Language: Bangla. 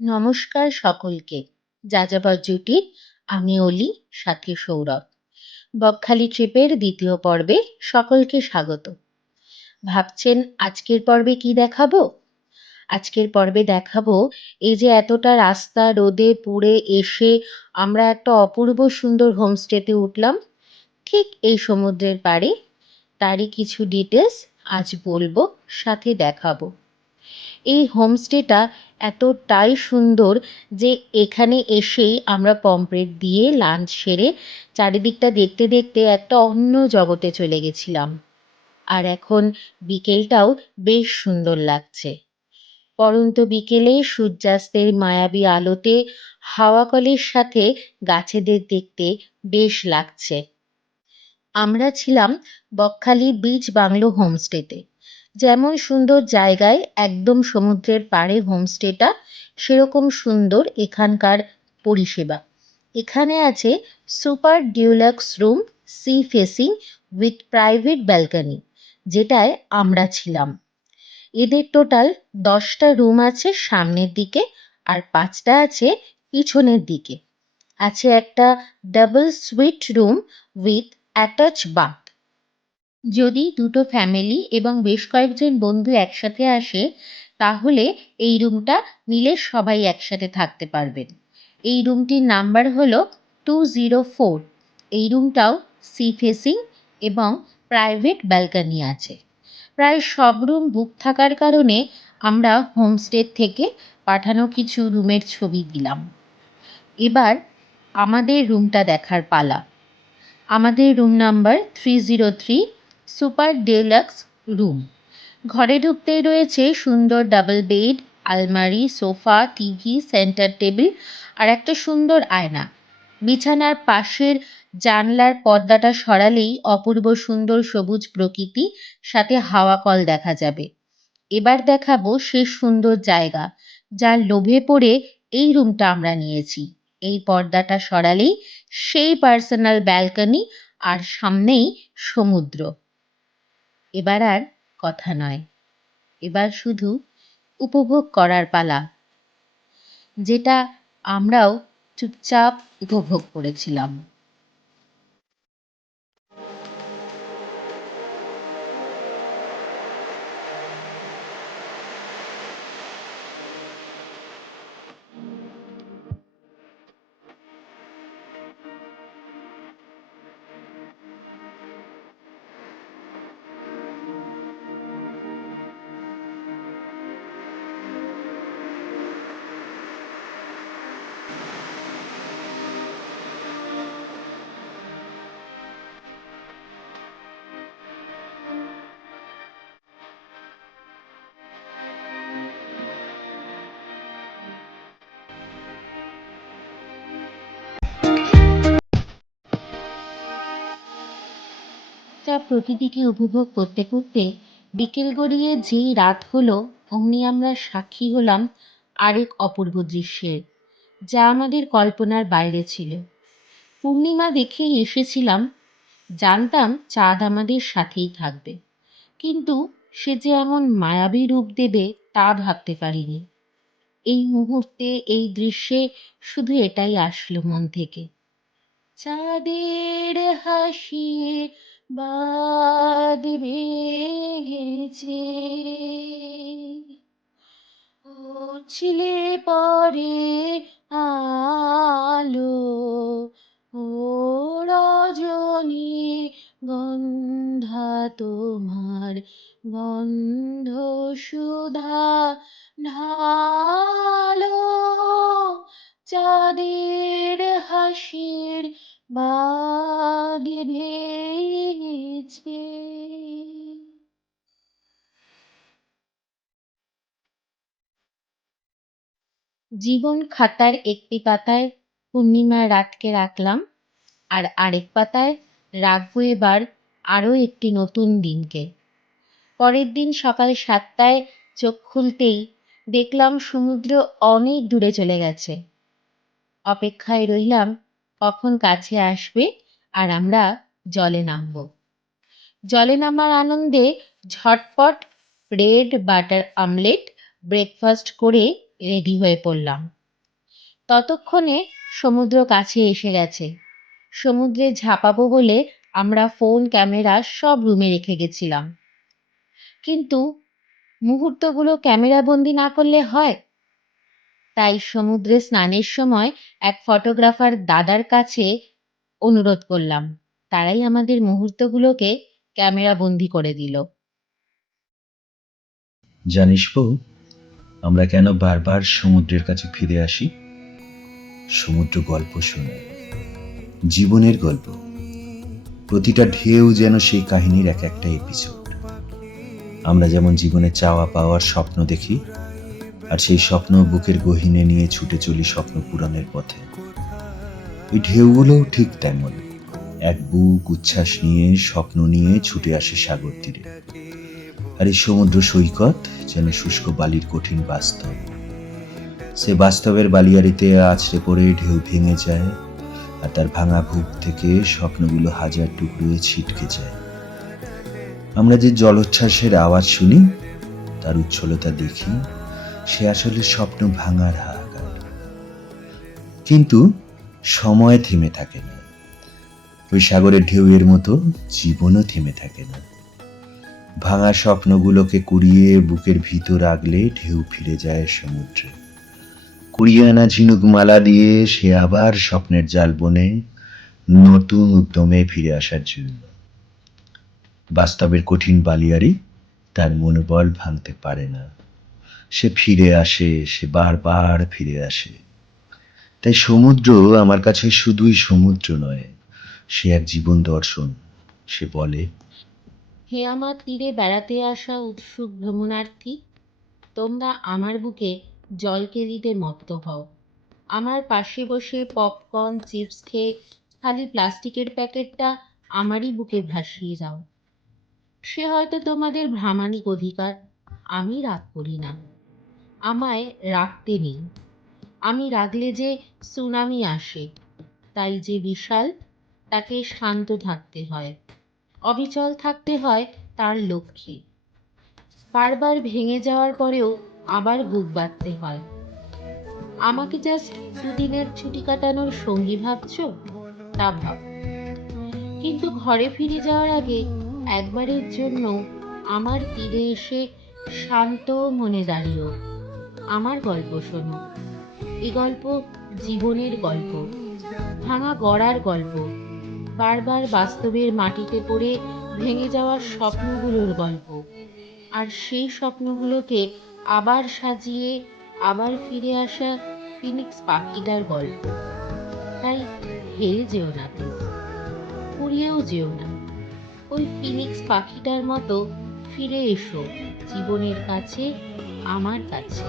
নমস্কার সকলকে। যাযাবর জুটির আমি অলি, সাথী সৌরভ। বকখালি ট্রিপের দ্বিতীয় পর্বে সকলকে স্বাগত। ভাবছেন আজকের পর্বে কি দেখাবো? আজকের পর্বে দেখাবো এই যে এতটা রাস্তা রোদে পুড়ে এসে আমরা একটা অপূর্ব সুন্দর হোমস্টেতে উঠলাম ঠিক এই সমুদ্রের পাড়ে, তারই কিছু ডিটেলস আজ বলবো, সাথে দেখাবো। এই হোমস্টেটা এতটাই সুন্দর যে এখানে এসেই আমরা পমফ্রেট দিয়ে লাঞ্চ সেরে চারিদিকটা দেখতে দেখতে একটা অন্য জগতে চলে গেছিলাম। আর এখন বিকেলটাও বেশ সুন্দর লাগছে। পড়ন্ত বিকেলে সূর্যাস্তের মায়াবী আলোতে হাওয়া কলের সাথে গাছেদের দেখতে বেশ লাগছে। আমরা ছিলাম বকখালি বিচ বাংলো হোমস্টেতে। যেমন সুন্দর জায়গায় একদম সমুদ্রের পাড়ে হোমস্টেটা, সেরকম সুন্দর এখানকার পরিষেবা। এখানে আছে super deluxe room, sea facing with private balcony, যেটায় আমরা ছিলাম। এদের টোটাল 10টা রুম আছে সামনের দিকে আর 5টা আছে পিছনের দিকে। আছে একটা double suite room with attach bath. যদি দুটো ফ্যামিলি এবং বেশ কয়েকজন বন্ধু একসাথে আসে তাহলে এই রুমটা নিলে সবাই একসাথে থাকতে পারবেন। এই রুমটির নাম্বার হলো 204। এই রুমটাও সি ফেসিং এবং প্রাইভেট ব্যালকনি আছে। প্রায় সব রুম বুক থাকার কারণে আমরা হোমস্টে থেকে পাঠানো কিছু রুমের ছবি দিলাম। এবার আমাদের রুমটা দেখার পালা। আমাদের room number 303, super deluxe room. ঘরে ঢুকতেই রয়েছে সুন্দর ডাবল বেড, আলমারি, সোফা, টিভি, সেন্টার টেবিল আর একটা সুন্দর আয়না। বিছানার পাশের জানলার পর্দাটা সরালেই অপূর্ব সুন্দর সবুজ প্রকৃতি, সাথে হাওয়া কল দেখা যাবে। এবার দেখাবো সে সুন্দর জায়গা যার লোভে পড়ে এই রুমটা আমরা নিয়েছি। এই পর্দাটা সরালেই সেই পার্সোনাল ব্যালকনি আর সামনেই সমুদ্র। এবার আর কথা নয়, এবার শুধু উপভোগ করার পালা, যেটা আমরাও চুপচাপ উপভোগ করেছিলাম। তা প্রকৃতিকে উপভোগ করতে করতে বিকেল গড়িয়ে যেই রাত হলো, অমনি আমরা সাক্ষী হলাম আরেক অপূর্ব দৃশ্যের, যা আমাদের কল্পনার বাইরে ছিল। পূর্ণিমা দেখেই এসেছিলাম, জানতাম চাঁদ আমাদের সাথেই থাকবে, কিন্তু সে যে এমন মায়াবী রূপ দেবে তা ভাবতে পারিনি। এই মুহূর্তে এই দৃশ্যে শুধু এটাই আসলো মন থেকে। চাঁদের হাসির বাঁধ ভেঙেছে, উছলে পড়ে আলো, ও রজনী গন্ধা তোমার, গন্ধ সুধা ঢালো, চাঁদের হাসির বাঁধ ভেঙেছে। জীবন খাতার একটি পাতায় পূর্ণিমার রাতকে রাখলাম, আর আরেক পাতায় রাখবো এবার আরও একটি নতুন দিনকে। পরের দিন সকাল 7টায় চোখ খুলতেই দেখলাম সমুদ্র অনেক দূরে চলে গেছে। অপেক্ষায় রইলাম কখন কাছে আসবে আর আমরা জলে নামবো। জলে নামার আনন্দে ঝটপট ব্রেড বাটার আমলেট ব্রেকফাস্ট করে রেডি হয়ে পড়লাম। ততক্ষণে সমুদ্র কাছে এসে গেছে। সমুদ্রে ঝাঁপাবো বলে আমরা ফোন ক্যামেরা সব রুমে রেখে গেছিলাম। কিন্তু মুহূর্তগুলো ক্যামেরা বন্দি না করলে হয়? তাই সমুদ্রে স্নানের সময় এক ফটোগ্রাফার দাদার কাছে অনুরোধ করলাম। তারাই আমাদের মুহূর্তগুলোকে ক্যামেরা বন্দি করে দিল। জানিস বউ, আমরা কেন বারবার সমুদ্রের কাছে ফিরে আসি? সমুদ্র গল্প শোনায়, জীবনের গল্প। প্রতিটা ঢেউ যেন সেই কাহিনীর এক একটা এপিসোড। আমরা যেমন জীবনে চাওয়া পাওয়ার স্বপ্ন দেখি, আর সেই স্বপ্ন বুকের গহীনে নিয়ে ছুটে চলি স্বপ্ন পূরণের পথে। ওই ঢেউগুলোও ঠিক তেমন, এক বুক উচ্ছ্বাস নিয়ে স্বপ্ন নিয়ে ছুটে আসে সাগর তীরে। আর এই সমুদ্র সৈকত যেন শুষ্ক বালির কঠিন বাস্তব। সে বাস্তবের বালিয়াড়িতে আছড়ে পড়ে ঢেউ ভেঙে যায়, আর তার ভাঙা বুক থেকে স্বপ্নগুলো হাজার টুকরোয় ছিটকে যায়। আমরা যে জলোচ্ছ্বাসের আওয়াজ শুনি, তার উচ্ছলতা দেখি, সে আসলে স্বপ্ন ভাঙার হাহাকার। কিন্তু সময় থেমে থাকে না। ওই সাগরের ঢেউয়ের মতো জীবনও থেমে থাকে না। ভাঙা স্বপ্নগুলোকে কুড়িয়ে বুকের ভিতর আগলে ঢেউ ফিরে যায় সমুদ্রে। কুড়িয়ে আনা ঝিনুক মালা দিয়ে সে আবার স্বপ্নের জাল বনে নতুন উদ্যমে ফিরে আসার জন্য। বাস্তবের কঠিন বালিয়াড়ি তার মনোবল ভাঙতে পারে না। সে ফিরে আসে, সে বারবার ফিরে আসে। তাই সমুদ্র আমার কাছে শুধুই সমুদ্র নয়, সে এক জীবন দর্শন। সে বলে, হে আমার তীরে বেড়াতে আসা উৎসুক ভ্রমণার্থী, তোমরা আমার বুকে জলকে দিতে মত্ত হও। আমার পাশে বসে পপকর্ন চিপস খেয়ে খালি প্লাস্টিকের প্যাকেটটা আমারই বুকে ভাসিয়ে যাও। সে হয়তো তোমাদের ভ্রামানিক অধিকার। আমি রাগ করি না, আমায় রাখতে নেই। আমি রাগলে যে সুনামি আসে, তাই যে বিশাল, তাকে শান্ত থাকতে হয়, অবিচল থাকতে হয় তার লক্ষ্যে। বারবার ভেঙে যাওয়ার পরেও আবার বুক বাঁধতে হয়। আমাকে জাস্ট দুদিনের ছুটি কাটানোর সঙ্গী ভাবছো? তা ভাব, কিন্তু ঘরে ফিরে যাওয়ার আগে একবারের জন্য আমার তীরে এসে শান্ত মনে দাঁড়িও, আমার গল্প শোনো। এই গল্প জীবনের গল্প, ভাঙা গড়ার গল্প, বারবার বাস্তবের মাটিতে পড়ে ভেঙে যাওয়া স্বপ্নগুলোর গল্প, আর সেই স্বপ্নগুলোকে আবার সাজিয়ে আবার ফিরে আসা ফিনিক্স পাখিটার গল্প। তাই হেরে যেও না কেউ, ফুরিয়েও যেও না। ওই ফিনিক্স পাখিটার মতো ফিরে এসো জীবনের কাছে, আমার কাছে।